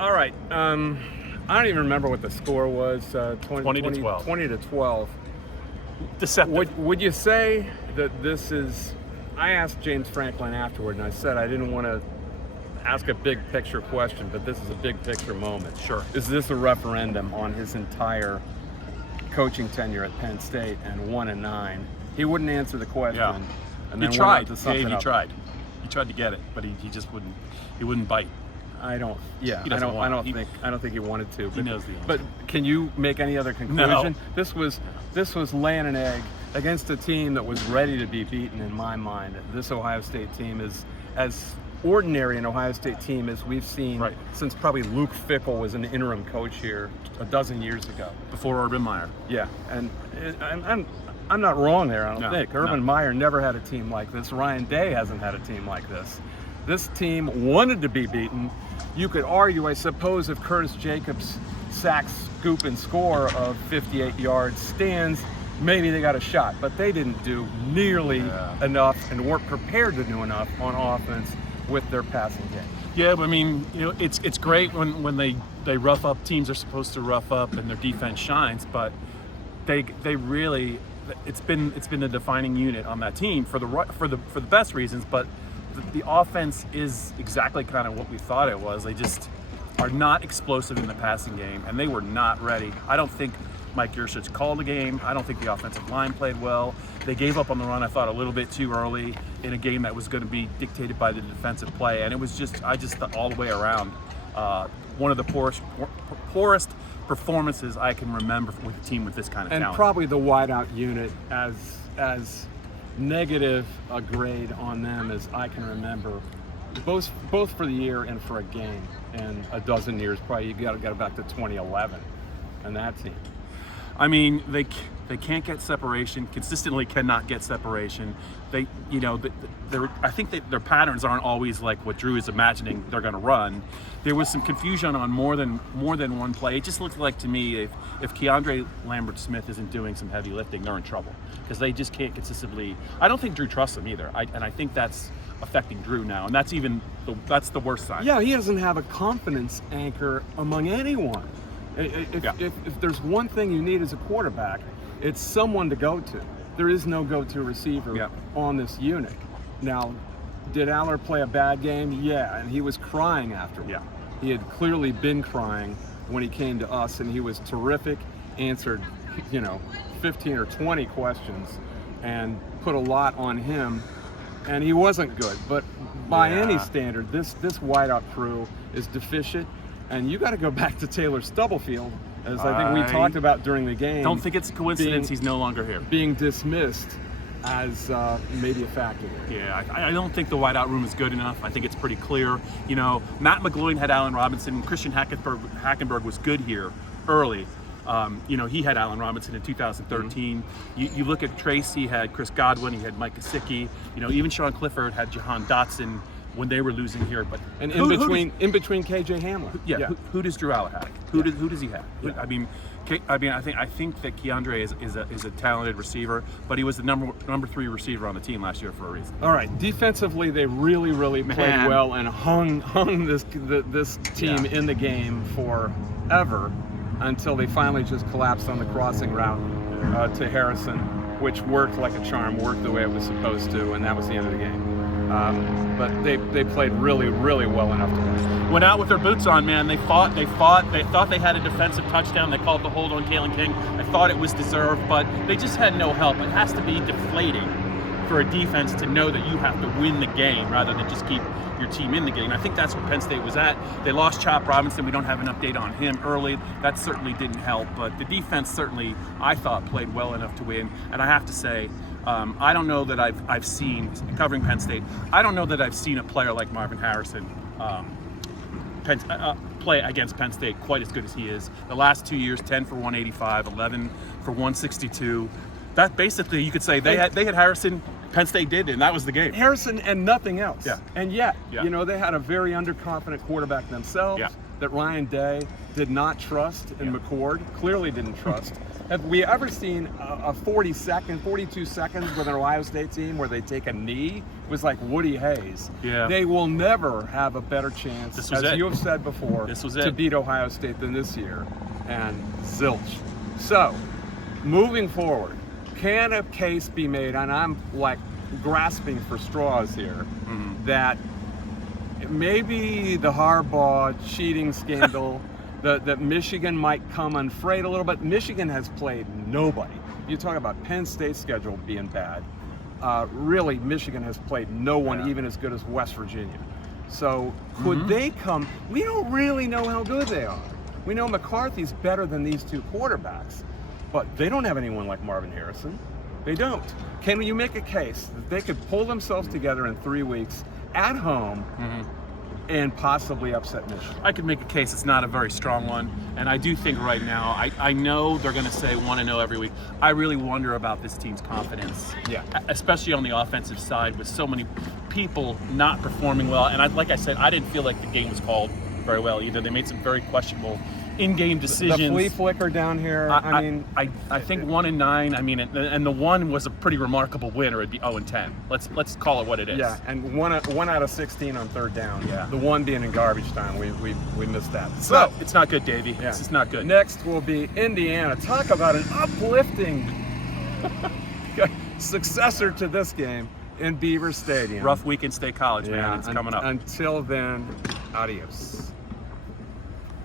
All right. I don't even remember what the score was. 20 to 12. 20 to 12. Deceptive. Would you say that this is? I asked James Franklin afterward, and I said I didn't want to ask a big picture question, but this is a big picture moment. Sure. Is this a referendum on his entire coaching tenure at Penn State and 1-9? He wouldn't answer the question. Yeah. And He then tried. went on to something Dave, he else. tried. He tried to get it, but he just wouldn't. He wouldn't bite. I don't. Yeah, He I doesn't don't. want I it. don't He- think. I don't think he wanted to. But, knows the answer. But can you make any other conclusion? This was laying an egg against a team that was ready to be beaten. In my mind, this Ohio State team is as ordinary an Ohio State team as we've seen Right. since probably Luke Fickell was an interim coach here a dozen years ago. Before Urban Meyer. Yeah, and I'm not wrong there. I don't No, think no. Urban Meyer never had a team like this. Ryan Day hasn't had a team like this. This team wanted to be beaten. You could argue, I suppose, if Curtis Jacobs' sack, scoop, and score of 58 yards stands, maybe they got a shot. But they didn't do nearly enough and weren't prepared to do enough on offense with their passing game. Yeah, but I mean, it's great when they rough up. Teams are supposed to rough up and their defense shines, but they really it's been a defining unit on that team for the best reasons. But the offense is exactly kind of what we thought it was. They just are not explosive in the passing game, and they were not ready. I don't think Mike Yurcich called the game. I don't think the offensive line played well. They gave up on the run, I thought, a little bit too early in a game that was going to be dictated by the defensive play. And it was I just thought all the way around, one of the poorest performances I can remember with a team with this kind of And talent. probably the wideout unit as negative a grade on them as I can remember, both for the year and for a game in a dozen years. Probably you got to go back to 2011 and that team. I mean, they can't get separation. Consistently cannot get separation. They, I think their patterns aren't always like what Drew is imagining they're going to run. There was some confusion on more than one play. It just looked like to me if Keandre Lambert-Smith isn't doing some heavy lifting, they're in trouble because they just can't consistently. I don't think Drew trusts them either. And I think that's affecting Drew now, and that's that's the worst sign. Yeah, he doesn't have a confidence anchor among anyone. If there's one thing you need as a quarterback, it's someone to go to. There is no go-to receiver on this unit. Now, did Aller play a bad game? Yeah, and he was crying after. Yeah. He had clearly been crying when he came to us, and he was terrific, answered, 15 or 20 questions, and put a lot on him, and he wasn't good. But by any standard, this wideout crew is deficient. And you got to go back to Taylor Stubblefield, as I think we talked about during the game. Don't think it's a coincidence he's no longer here. Being dismissed as maybe a factor. Yeah, I don't think the wideout room is good enough. I think it's pretty clear. Matt McGloin had Allen Robinson. Christian Hackenberg was good here early. He had Allen Robinson in 2013. Mm-hmm. You look at Tracy, had Chris Godwin, he had Mike Gesicki. Even Sean Clifford had Jahan Dotson when they were losing here. But in between KJ Hamler. Who does Drew Aller have? Who does he have? Yeah. I think that Keandre is a talented receiver, but he was the number 3 receiver on the team last year for a reason. All right, defensively they really played well and hung this team in the game forever until they finally just collapsed on the crossing route to Harrison, which worked like a charm, worked the way it was supposed to, and that was the end of the game. But they played really well enough to win. Went out with their boots on, man. They fought. They thought they had a defensive touchdown. They called the hold on Kalen King. I thought it was deserved, but they just had no help. It has to be deflating for a defense to know that you have to win the game rather than just keep your team in the game. I think that's what Penn State was at. They lost Chop Robinson. We don't have an update on him early. That certainly didn't help, but the defense certainly, I thought, played well enough to win. And I have to say, I don't know that I've seen, covering Penn State, I don't know that I've seen a player like Marvin Harrison play against Penn State quite as good as he is. The last 2 years, 10 for 185, 11 for 162. That basically, you could say they had Harrison Penn State did, and that was the game. Harrison and nothing else. Yeah. And yet, Yeah. you know, they had a very underconfident quarterback themselves Yeah. that Ryan Day did not trust, and Yeah. McCord clearly didn't trust. Have we ever seen a 42 seconds with an Ohio State team where they take a knee? It was like Woody Hayes. Yeah. They will never have a better chance, This was as it. you have said before, This was to it. beat Ohio State than this year. And zilch. So, moving forward, can a case be made, and I'm like grasping for straws here, that maybe the Harbaugh cheating scandal, that Michigan might come unfrayed a little bit. Michigan has played nobody. You talk about Penn State's schedule being bad. Really, Michigan has played no one even as good as West Virginia. So could they come? We don't really know how good they are. We know McCarthy's better than these two quarterbacks, but they don't have anyone like Marvin Harrison. They don't. Can you make a case that they could pull themselves together in 3 weeks at home and possibly upset Michigan? I could make a case. It's not a very strong one, and I do think right now, I know they're going to say 1-0 every week. I really wonder about this team's confidence. Yeah. Especially on the offensive side with so many people not performing well. And like I said, I didn't feel like the game was called very well either. They made some very questionable in-game decisions. The flea flicker down here, I mean... I think 1-9, I mean, and the 1 was a pretty remarkable win, or it'd be 0-10. Let's call it what it is. Yeah, and one out of 16 on third down. Yeah. The 1 being in garbage time, we missed that. So it's not good, Davey. Yeah. This is not good. Next will be Indiana. Talk about an uplifting successor to this game in Beaver Stadium. Rough week in State College, man. Yeah, It's coming up. Until then, adios.